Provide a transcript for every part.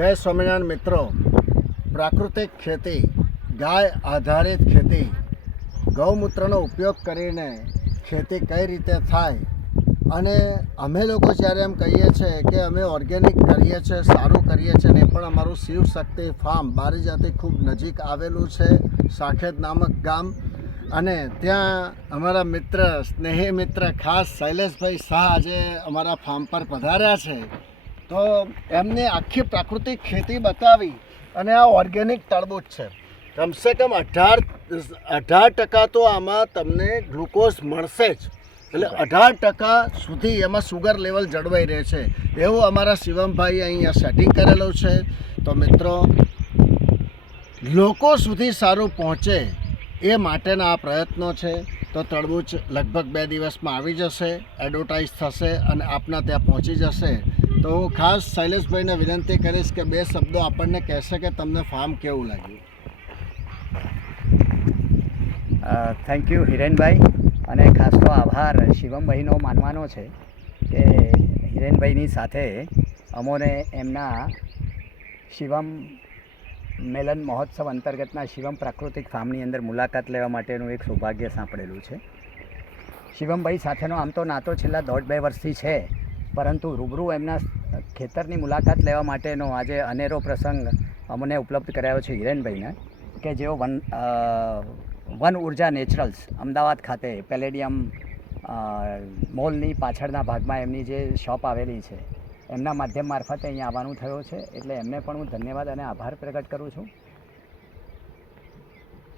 જય સ્વામિનારાયણ મિત્રો, પ્રાકૃતિક ખેતી, ગાય આધારિત ખેતી, ગૌમૂત્રનો ઉપયોગ કરીને ખેતી કઈ રીતે થાય અને અમે લોકો જ્યારે એમ કહીએ છીએ કે અમે ઓર્ગેનિક કરીએ છીએ, સારું કરીએ છીએ ને પણ અમારું શિવશક્તિ ફાર્મ બારીજાથી ખૂબ નજીક આવેલું છે, સાખેત નામક ગામ. અને ત્યાં અમારા મિત્ર, સ્નેહી મિત્ર ખાસ શૈલેષભાઈ શાહ આજે અમારા ફાર્મ પર પધાર્યા છે. તો એમને આખી પ્રાકૃતિક ખેતી બતાવી અને આ ઓર્ગેનિક તરબૂચ છે. કમસે કમ 18% તો આમાં તમને ગ્લુકોઝ મળશે જ, એટલે 18% સુધી એમાં સુગર લેવલ જળવાઈ રહે છે એવું અમારા શિવમભાઈ અહીંયા સેટિંગ કરેલું છે. તો મિત્રો, લોકો સુધી સારું પહોંચે એ માટેના આ પ્રયત્નો છે. તો તરબૂચ લગભગ 2 દિવસમાં આવી જશે, એડવર્ટાઇઝ થશે અને આપના ત્યાં પહોંચી જશે. તો હું ખાસ શૈલેષભાઈને વિનંતી કરીશ કે 2 શબ્દો આપણને કહેશે કે તમને ફાર્મ કેવું લાગ્યું. થેન્ક યુ હિરેનભાઈ, અને ખાસ તો આભાર શિવમભાઈનો માનવાનો છે કે હિરેનભાઈની સાથે અમોને એમના શિવમ મેલન મહોત્સવ અંતર્ગતના શિવમ પ્રાકૃતિક ફાર્મની અંદર મુલાકાત લેવા માટેનું એક સૌભાગ્ય સાંપડેલું છે. શિવમભાઈ સાથેનો આમ તો નાતો છેલ્લા 1.5-2 વર્ષથી છે, પરંતુ રૂબરૂ એમના ખેતરની મુલાકાત લેવા માટેનો આજે અનેરો પ્રસંગ અમને ઉપલબ્ધ કરાયો છે હિરેનભાઈને, કે જેઓ વન ઉર્જા નેચરલ્સ અમદાવાદ ખાતે પેલેડિયમ મોલની પાછળના ભાગમાં એમની જે શોપ આવેલી છે, એમના માધ્યમ મારફતે અહીંયા આવવાનું થયો છે. એટલે એમને પણ હું ધન્યવાદ અને આભાર પ્રગટ કરું છું.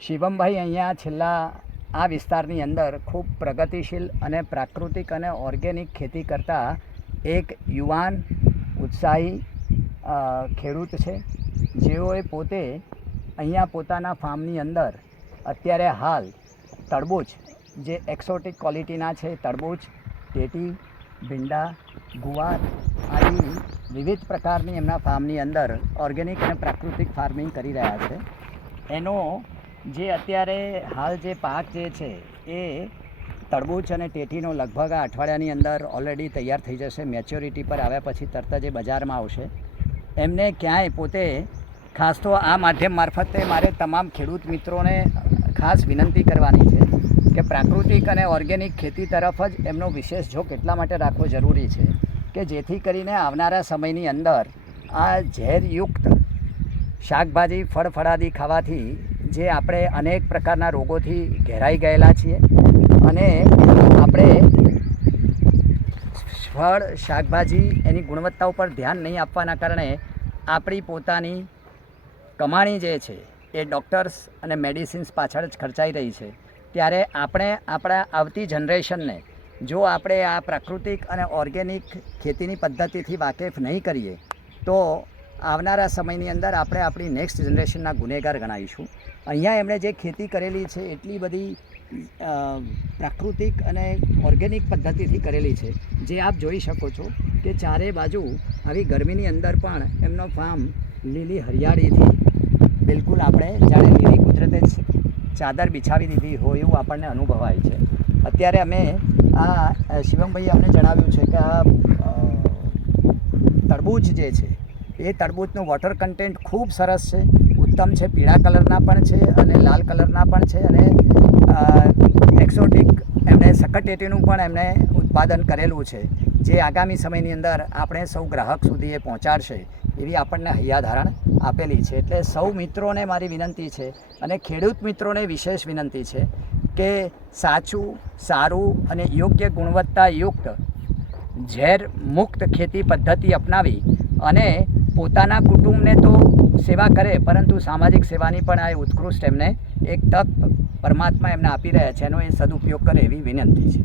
શિવમભાઈ અહીંયા છેલ્લા આ વિસ્તારની અંદર ખૂબ પ્રગતિશીલ અને પ્રાકૃતિક અને ઓર્ગેનિક ખેતી કરતા એક યુવાન ઉત્સાહી ખેડૂત છે, જેઓએ પોતે અહીંયા પોતાના ફાર્મની અંદર અત્યારે હાલ તરબૂચ, જે એક્સોટિક ક્વોલિટીના છે, તરબૂચ, ટેટી, ભીંડા, ગુવાર આદિ વિવિધ પ્રકારની એમના ફાર્મની અંદર ઓર્ગેનિક અને પ્રાકૃતિક ફાર્મિંગ કરી રહ્યા છે. એનો જે અત્યારે હાલ જે પાક જે છે એ તરબૂચ અને ટેટીનો લગભગ આ અઠવાડિયાની અંદર ઓલરેડી તૈયાર થઈ જશે. મેચ્યોરિટી પર આવ્યા પછી તરત જ એ બજારમાં આવશે. એમને ક્યાંય પોતે ખાસ તો આ માધ્યમ મારફતે મારે તમામ ખેડૂત મિત્રોને ખાસ વિનંતી કરવાની છે કે પ્રાકૃતિક અને ઓર્ગેનિક ખેતી તરફ જ એમનો વિશેષ ઝોક એટલા માટે રાખવો જરૂરી છે કે જેથી કરીને આવનારા સમયની અંદર આ ઝેરયુક્ત શાકભાજી, ફળફળાદી ખાવાથી જે આપણે અનેક પ્રકારના રોગોથી ઘેરાઈ ગયેલા છીએ અને આપણે ફળ, શાકભાજી એની ગુણવત્તા ઉપર ધ્યાન નહીં આપવાના કારણે આપણી પોતાની કમાણી જે છે એ ડૉક્ટર્સ અને મેડિસિન્સ પાછળ જ ખર્ચાઈ રહી છે. ત્યારે આપણે આપણા આવતી જનરેશનને જો આપણે આ પ્રાકૃતિક અને ઓર્ગેનિક ખેતીની પદ્ધતિથી વાકેફ નહીં કરીએ તો આવનારા સમયની અંદર આપણે આપણી નેક્સ્ટ જનરેશનના ગુનેગાર ગણાવીશું. અહીંયા એમણે જે ખેતી કરેલી છે એટલી બધી પ્રાકૃતિક અને ઓર્ગેનિક પદ્ધતિથી કરેલી છે, જે આપ જોઈ શકો છો કે ચારે બાજુ આવી ગરમીની અંદર પણ એમનો ફાર્મ લીલી હરિયાળીથી બિલકુલ આપણે જાણે લીલી કુદરતે ચાદર બિછાવી દીધી હોય એવું આપણને અનુભવાય છે. અત્યારે અમે આ શિવમભાઈએ અમને જણાવ્યું છે કે આ તરબૂચ જે છે એ તરબૂચનું વોટર કન્ટેન્ટ ખૂબ સરસ છે, ઉત્તમ છે. પીળા કલરના પણ છે અને લાલ કલરના પણ છે, અને એક્સોટિક એમણે સકટેટીનું પણ એમણે ઉત્પાદન કરેલું છે, જે આગામી સમયની અંદર આપણે સૌ ગ્રાહક સુધી એ પહોંચાડશે એવી આપણને હૈયાધારણ આપેલી છે. એટલે સૌ મિત્રોને મારી વિનંતી છે અને ખેડૂત મિત્રોને વિશેષ વિનંતી છે કે સાચું, સારું અને યોગ્ય ગુણવત્તાયુક્ત ઝેર મુક્ત ખેતી પદ્ધતિ અપનાવી અને પોતાના કુટુંબને તો સેવા કરે, પરંતુ સામાજિક સેવાની પણ આ ઉત્કૃષ્ટ એમને એક તક પરમાત્મા એમને આપી રહ્યા છે, એનો એ સદુપયોગ કરે એવી વિનંતી છે.